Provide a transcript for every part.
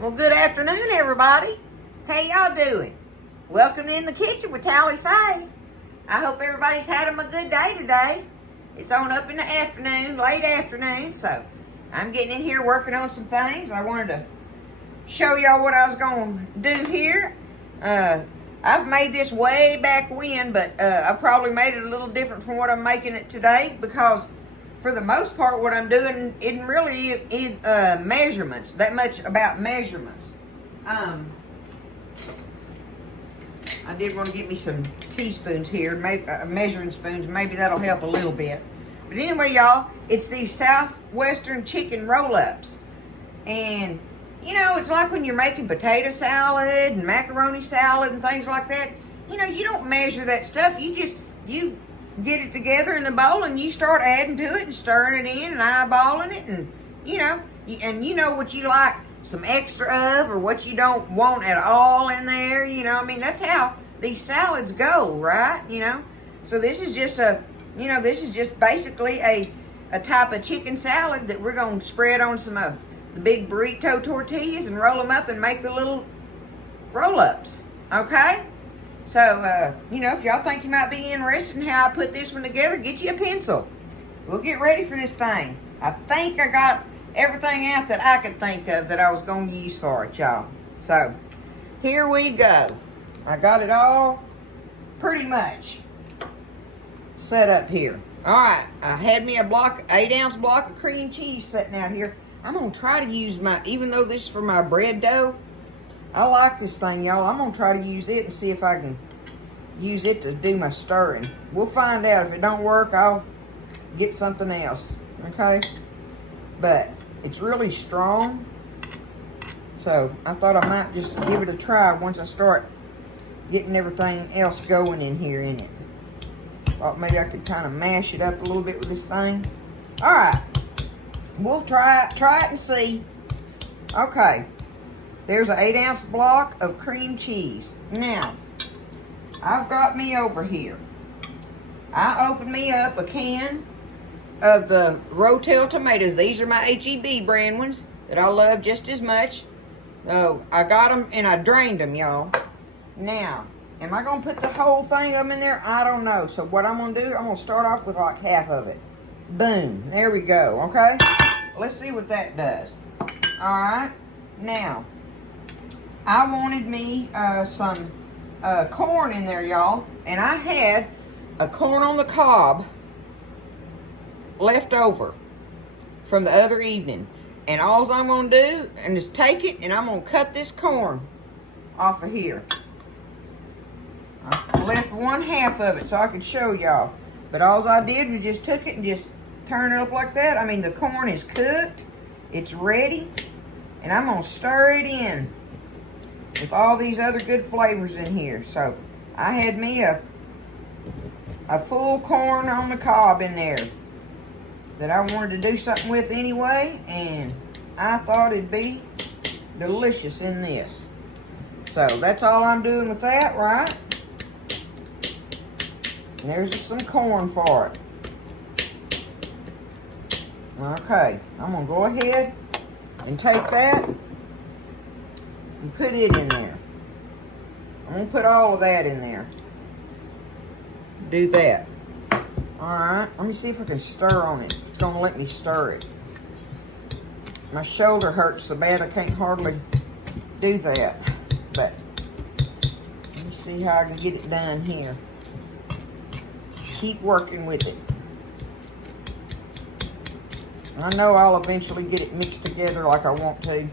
Well, good afternoon, everybody. How y'all doing? Welcome in the kitchen with Tally Faye. I hope everybody's had them a good day today. It's on up in the afternoon, late afternoon, so I'm getting in here working on some things. I wanted to show y'all what I was going to do here. I've made this way back when, but I probably made it a little different from what I'm making it today because for the most part what I'm doing isn't really measurements, that much about measurements. I did want to get me some teaspoons here, maybe, measuring spoons. Maybe that'll help a little bit. But anyway, y'all, it's these Southwestern chicken roll-ups. And, you know, it's like when you're making potato salad and macaroni salad and things like that. You know, you don't measure that stuff. You get it together in the bowl and you start adding to it and stirring it in and eyeballing it. And, you know what you like some extra of or what you don't want at all in there. You know, I mean, that's how these salads go, right? You know, so this is just basically a type of chicken salad that we're going to spread on some of the big burrito tortillas and roll them up and make the little roll-ups, okay? So, you know, if y'all think you might be interested in how I put this one together, get you a pencil. We'll get ready for this thing. I think I got everything out that I could think of that I was going to use for it, y'all. So, here we go. I got it all pretty much set up here. All right, I had me a 8-ounce block of cream cheese sitting out here. I'm going to try to use even though this is for my bread dough, I like this thing, y'all. I'm going to try to use it and see if I can use it to do my stirring. We'll find out. If it don't work, I'll get something else, okay? But it's really strong, so I thought I might just give it a try once I start getting everything else going in here in it. Thought maybe I could kind of mash it up a little bit with this thing. All right, we'll try it and see. Okay, there's an 8-ounce block of cream cheese. Now, I've got me over here. I opened me up a can of the Rotel tomatoes. These are my HEB brand ones that I love just as much. So I got them and I drained them, y'all. Now, am I going to put the whole thing of them in there? I don't know. So what I'm going to do, I'm going to start off with like half of it. Boom. There we go. Okay? Let's see what that does. All right. Now, I wanted me some corn in there, y'all. And I had a corn on the cob left over from the other evening. And all I'm going to do and just take it and I'm going to cut this corn off of here. I left 1/2 of it so I could show y'all. But all I did was just took it and just turn it up like that. I mean, the corn is cooked. It's ready. And I'm going to stir it in with all these other good flavors in here. So I had me a full corn on the cob in there that I wanted to do something with anyway, and I thought it'd be delicious in this. So that's all I'm doing with that, right? And there's just some corn for it. Okay, I'm gonna go ahead and take that and put it in there. I'm gonna put all of that in there. Do that. Alright, let me see if I can stir on it. It's gonna let me stir it. My shoulder hurts so bad I can't hardly do that. But let me see how I can get it done here. Keep working with it. I know I'll eventually get it mixed together like I want to. It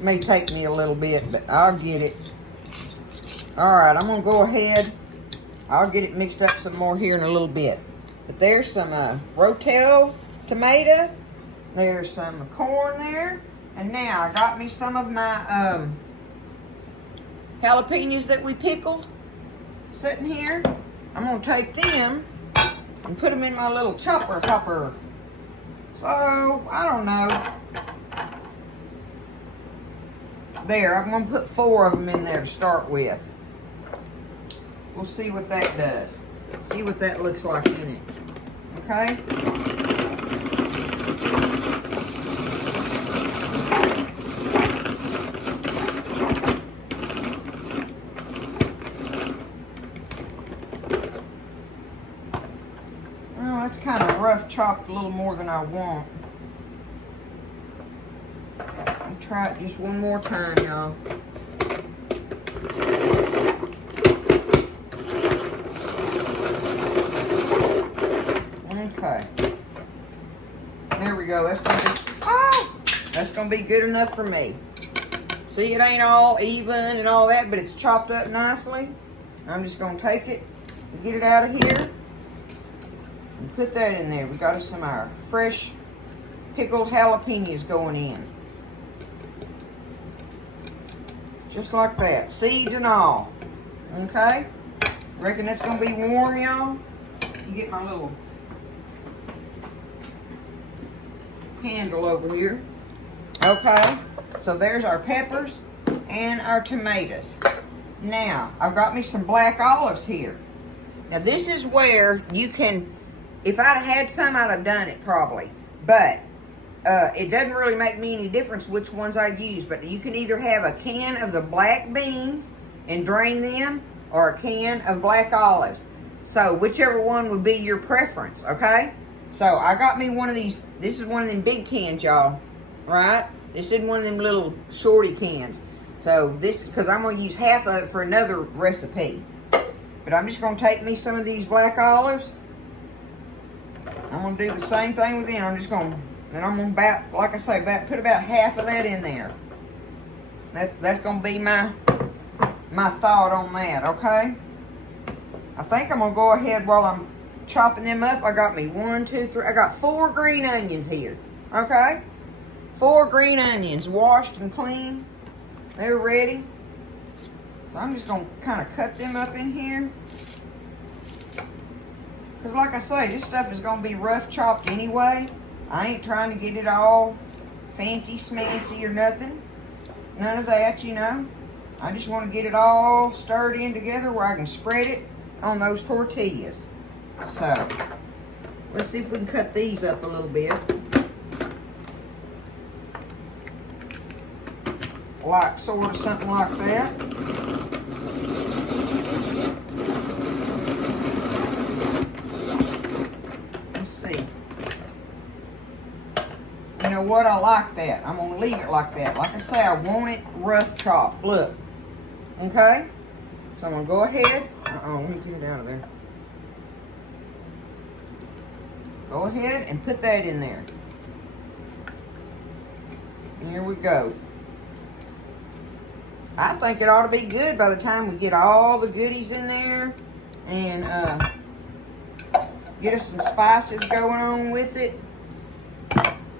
may take me a little bit, but I'll get it. Alright, I'm going to go ahead. I'll get it mixed up some more here in a little bit. But there's some Rotel tomato. There's some corn there. And now I got me some of my jalapenos that we pickled sitting here. I'm going to take them and put them in my little chopper hopper. So, I don't know. There, I'm going to put 4 of them in there to start with. We'll see what that does. See what that looks like in it. Okay? That's kind of rough chopped a little more than I want. Let me try it just one more time, y'all. Okay. There we go. That's gonna be good enough for me. See, it ain't all even and all that, but it's chopped up nicely. I'm just gonna take it and get it out of here and put that in there. We got us some of our fresh pickled jalapenos going in. Just like that, seeds and all. Okay? Reckon that's gonna be warm, y'all? You get my little handle over here. Okay, so there's our peppers and our tomatoes. Now, I've got me some black olives here. Now, this is where you can, if I'd had some, I'd have done it probably. But it doesn't really make me any difference which ones I use. But you can either have a can of the black beans and drain them, or a can of black olives. So, whichever one would be your preference, okay? So, I got me one of these. This is one of them big cans, y'all. Right? This is one of them little shorty cans. So this is because I'm going to use half of it for another recipe. But I'm just going to take me some of these black olives. I'm going to do the same thing with them. I'm just going to, and I'm going to like I say, put about half of that in there. That's going to be my thought on that, okay? I think I'm going to go ahead while I'm chopping them up. I got me 1, 2, 3. I got 4 green onions here, okay? 4 green onions, washed and clean. They're ready. So I'm just going to kind of cut them up in here. Because like I say, this stuff is going to be rough chopped anyway. I ain't trying to get it all fancy smancy or nothing. None of that, you know. I just want to get it all stirred in together where I can spread it on those tortillas. So, let's see if we can cut these up a little bit. Like sort of something like that. Let's see. You know what? I like that. I'm going to leave it like that. Like I say, I want it rough chopped. Look. Okay? So I'm going to go ahead. Let me get it out of there. Go ahead and put that in there. Here we go. I think it ought to be good by the time we get all the goodies in there and get us some spices going on with it,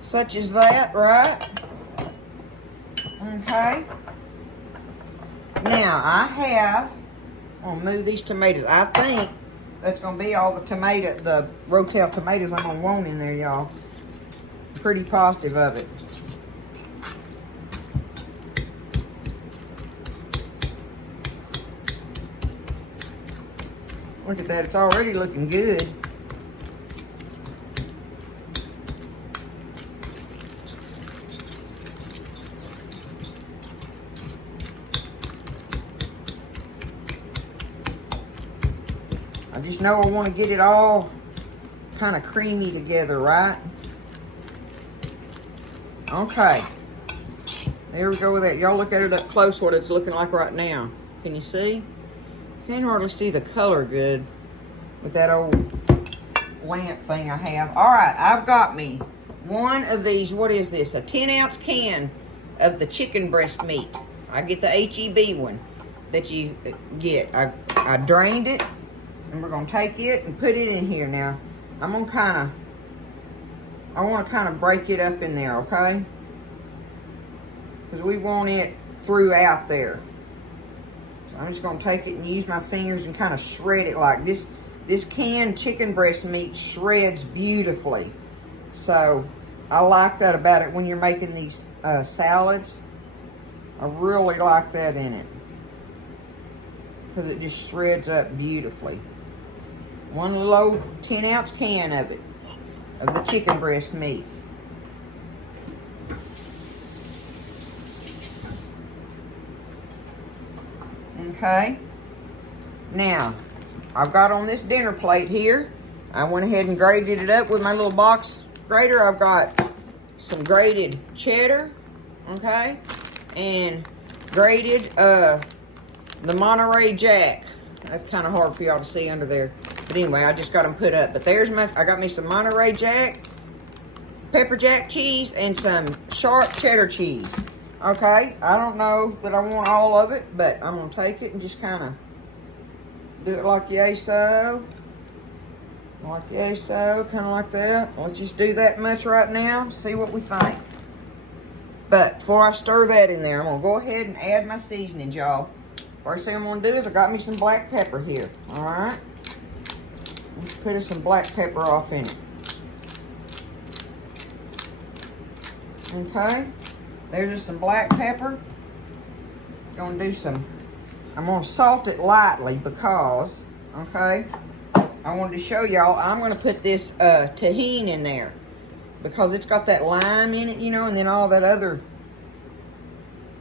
such as that, right? Okay. Now, I'm going to move these tomatoes. I think that's going to be all the Rotel tomatoes I'm going to want in there, y'all. Pretty positive of it. Look at that, it's already looking good. I just know I want to get it all kind of creamy together, right? Okay. There we go with that. Y'all look at it up close, what it's looking like right now. Can you see? Can't hardly see the color good with that old lamp thing I have. All right, I've got me one of these. What is this? A 10-ounce can of the chicken breast meat. I get the HEB one that you get. I drained it, and we're gonna take it and put it in here now. I want to kind of break it up in there, okay? Because we want it throughout there. I'm just going to take it and use my fingers and kind of shred it like this. This canned chicken breast meat shreds beautifully. So, I like that about it when you're making these salads. I really like that in it. Because it just shreds up beautifully. One little old 10-ounce can of it. Of the chicken breast meat. Okay, now I've got on this dinner plate here I went ahead and grated it up with my little box grater. I've got some grated cheddar, okay, and grated the Monterey Jack. That's kind of hard for y'all to see under there. But anyway, I just got them put up. But there's I got me some Monterey Jack, pepper jack cheese, and some sharp cheddar cheese. Okay, I don't know that I want all of it, but I'm going to take it and just kind of do it like yay so. Like yay so, kind of like that. Let's just do that much right now, see what we think. But before I stir that in there, I'm going to go ahead and add my seasonings, y'all. First thing I'm going to do is I got me some black pepper here, all right? Let's put some black pepper off in it. Okay, there's just some black pepper. I'm going to salt it lightly because, okay, I wanted to show y'all, I'm going to put this tahini in there because it's got that lime in it, you know, and then all that other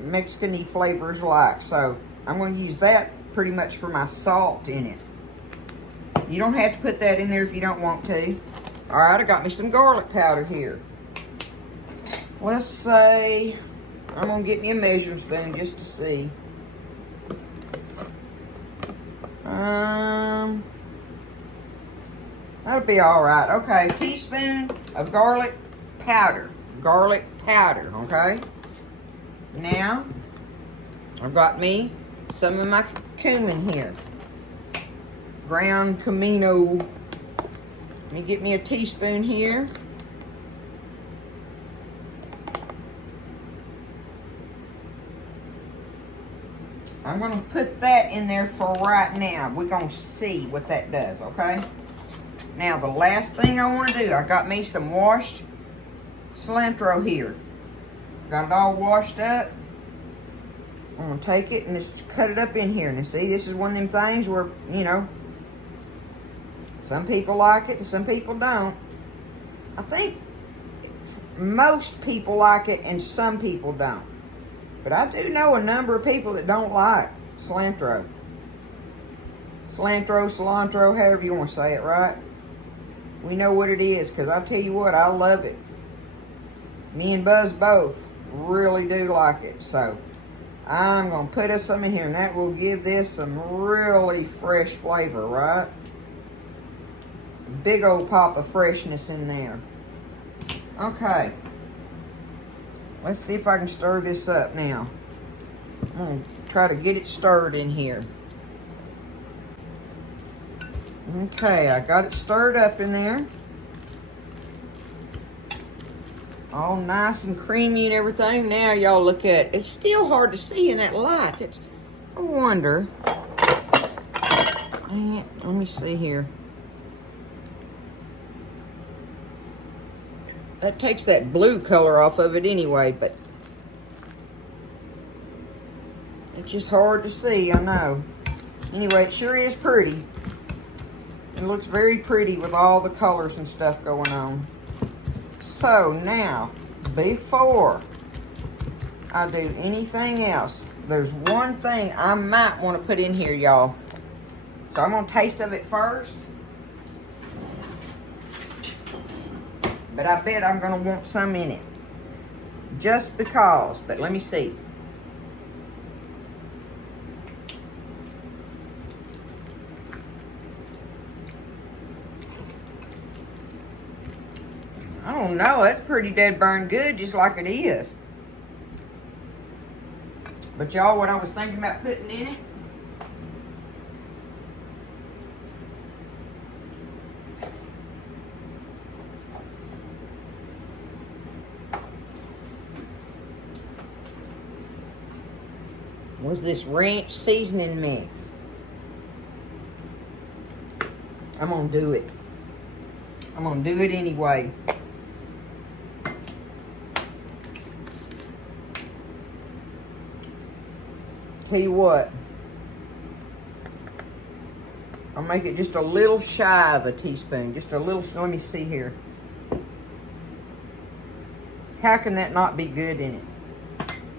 Mexican-y flavors like. So I'm going to use that pretty much for my salt in it. You don't have to put that in there if you don't want to. All right, I got me some garlic powder here. Let's say, I'm going to get me a measuring spoon just to see. That'll be all right. Okay, teaspoon of garlic powder. Garlic powder, okay? Now, I've got me some of my cumin here. Ground Camino. Let me get me a teaspoon here. I'm going to put that in there for right now. We're going to see what that does, okay? Now, the last thing I want to do, I got me some washed cilantro here. Got it all washed up. I'm going to take it and just cut it up in here. Now, see, this is one of them things where, you know, some people like it and some people don't. I think most people like it and some people don't. But I do know a number of people that don't like cilantro. Cilantro, however you want to say it, right? We know what it is, because I tell you what, I love it. Me and Buzz both really do like it. So, I'm going to put us some in here, and that will give this some really fresh flavor, right? Big old pop of freshness in there. Okay. Let's see if I can stir this up now. I'm going to try to get it stirred in here. Okay, I got it stirred up in there. All nice and creamy and everything. Now y'all look at it. It's still hard to see in that light. I wonder. Let me see here. That takes that blue color off of it anyway, but it's just hard to see, I know. Anyway, it sure is pretty. It looks very pretty with all the colors and stuff going on. So now, before I do anything else, there's one thing I might want to put in here, y'all. So I'm going to taste of it first. But I bet I'm going to want some in it. Just because. But let me see. I don't know. That's pretty dead burn good, just like it is. But y'all, what I was thinking about putting in it, was this ranch seasoning mix. I'm gonna do it. I'm gonna do it anyway. Tell you what, I'll make it just a little shy of a teaspoon. Just a little, let me see here. How can that not be good in it?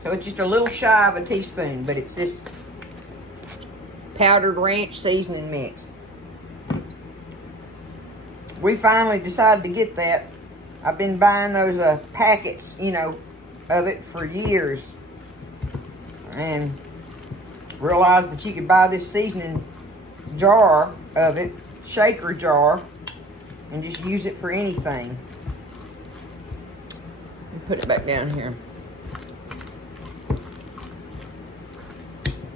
So it's just a little shy of a teaspoon, but it's this powdered ranch seasoning mix. we finally decided to get that. I've been buying those packets, you know, of it for years. And realized that you could buy this seasoning jar of it, shaker jar, and just use it for anything. Put it back down here.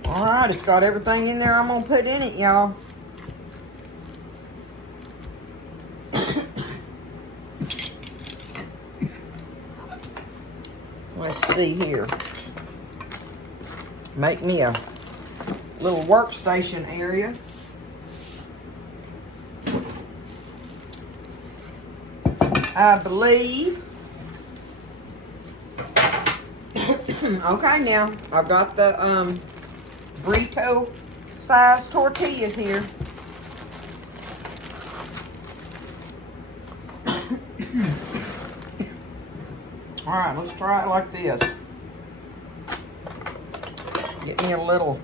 Alright, it's got everything in there I'm going to put in it, y'all. Let's see here. Make me a little workstation area. I believe. Okay, now I've got the burrito size tortillas here. All right, let's try it like this. Get me a little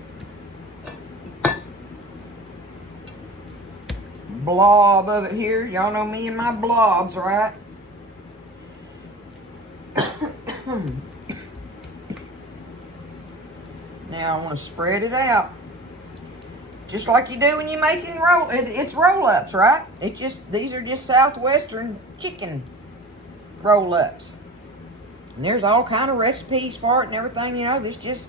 blob of it here. Y'all know me and my blobs, right? Now I want to spread it out. Just like you do when you're making it's roll-ups, right? These are just Southwestern chicken roll-ups. And there's all kind of recipes for it and everything, you know. This just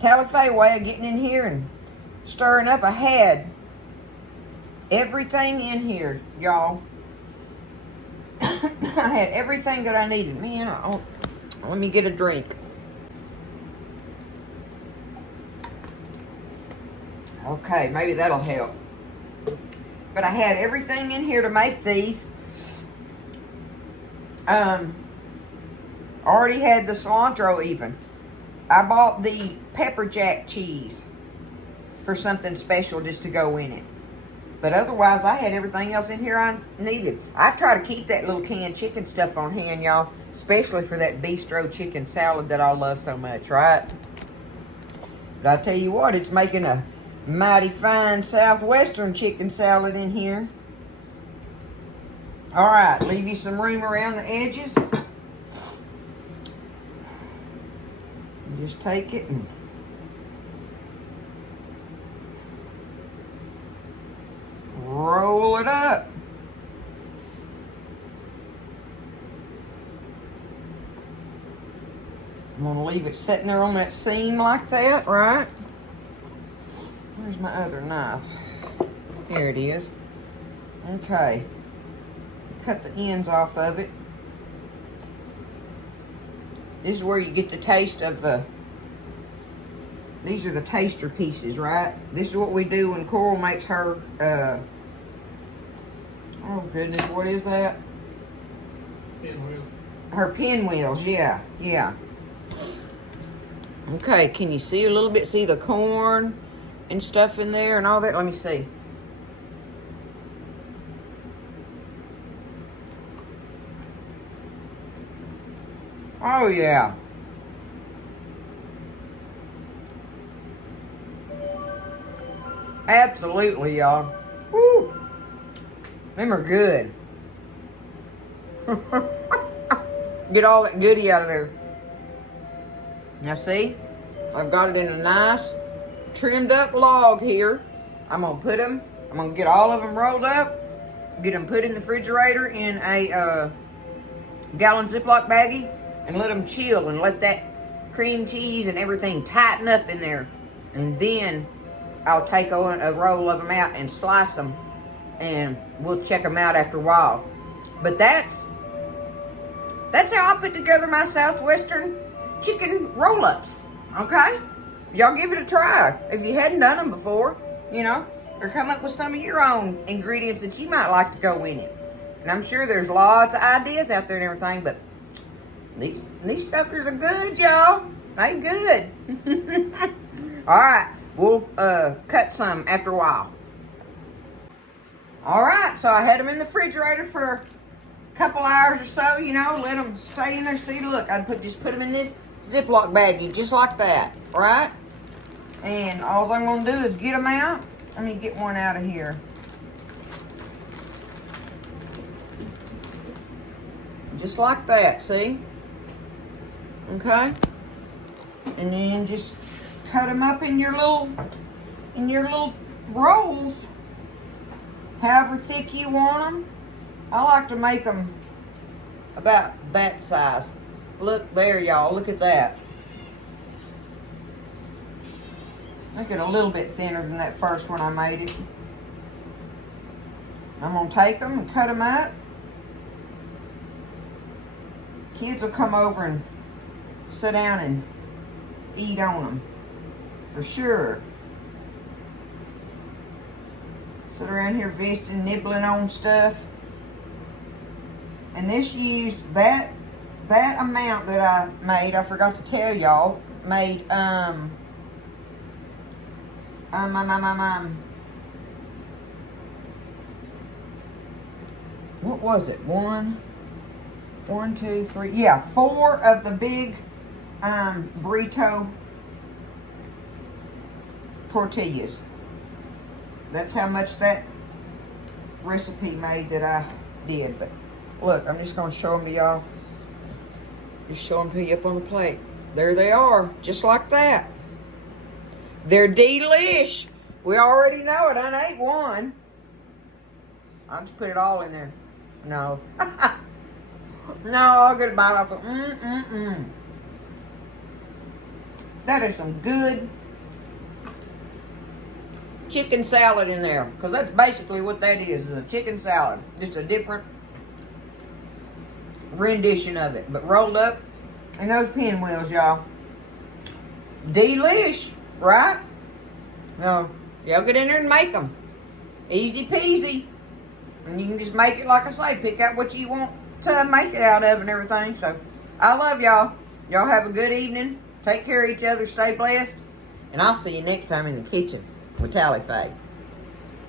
Tally-Faye way of getting in here and stirring up. I had everything in here, y'all. I had everything that I needed. Man, let me get a drink. Okay, maybe that'll help. But I had everything in here to make these. Already had the cilantro even. I bought the pepper jack cheese for something special just to go in it. But otherwise, I had everything else in here I needed. I try to keep that little canned chicken stuff on hand, y'all. Especially for that bistro chicken salad that I love so much, right? But I tell you what, it's making a mighty fine Southwestern chicken salad in here. All right, leave you some room around the edges. Just take it and roll it up. I'm going to leave it sitting there on that seam like that, right? Where's my other knife? Here it is. Okay. Cut the ends off of it. This is where you get the taste of these are the taster pieces, right? This is what we do when Coral makes her, oh goodness, what is that? Pinwheel. Her pinwheels, yeah. Okay, can you see a little bit? See the corn and stuff in there and all that? Let me see. Oh, yeah. Absolutely, y'all. Woo! Them are good. Get all that goodie out of there. Now, see? I've got it in a nice, trimmed up log here. I'm going to get all of them rolled up, get them put in the refrigerator in a gallon Ziploc baggie, and let them chill and let that cream cheese and everything tighten up in there. And then I'll take a roll of them out and slice them, and we'll check them out after a while. But that's how I put together my Southwestern chicken roll-ups, okay? Y'all give it a try if you hadn't done them before, you know, or come up with some of your own ingredients that you might like to go in it. And I'm sure there's lots of ideas out there and everything, but these suckers are good, y'all. They good. All right, we'll cut some after a while. All right, so I had them in the refrigerator for a couple hours or so, you know, let them stay in there. See, look, just put them in this Ziploc baggie, just like that, right? And all I'm gonna do is get them out. Let me get one out of here. Just like that, see? Okay? And then just cut them up in your little rolls. However thick you want them. I like to make them about that size. Look there, y'all. Look at that. Make it a little bit thinner than that first one I made it. I'm going to take them and cut them up. Kids will come over and sit down and eat on them. For sure. Sit around here visiting, nibbling on stuff. And this used that amount that I made, I forgot to tell y'all, made what was it? One, two, three. Yeah, 4 of the big burrito tortillas. That's how much that recipe made that I did. But look, I'm just going to show them to y'all. Just show them to you up on the plate. There they are, just like that. They're delish. We already know it. I ate one. I'll just put it all in there. No. No, I'll get a bite off it. That is some good chicken salad in there. Because that's basically what that is a chicken salad. Just a different rendition of it. But rolled up in those pinwheels, y'all. Delish, right? No, y'all get in there and make them. Easy peasy. And you can just make it, like I say, pick out what you want to make it out of and everything. So, I love y'all. Y'all have a good evening. Take care of each other. Stay blessed. And I'll see you next time in the kitchen with Tally Faye.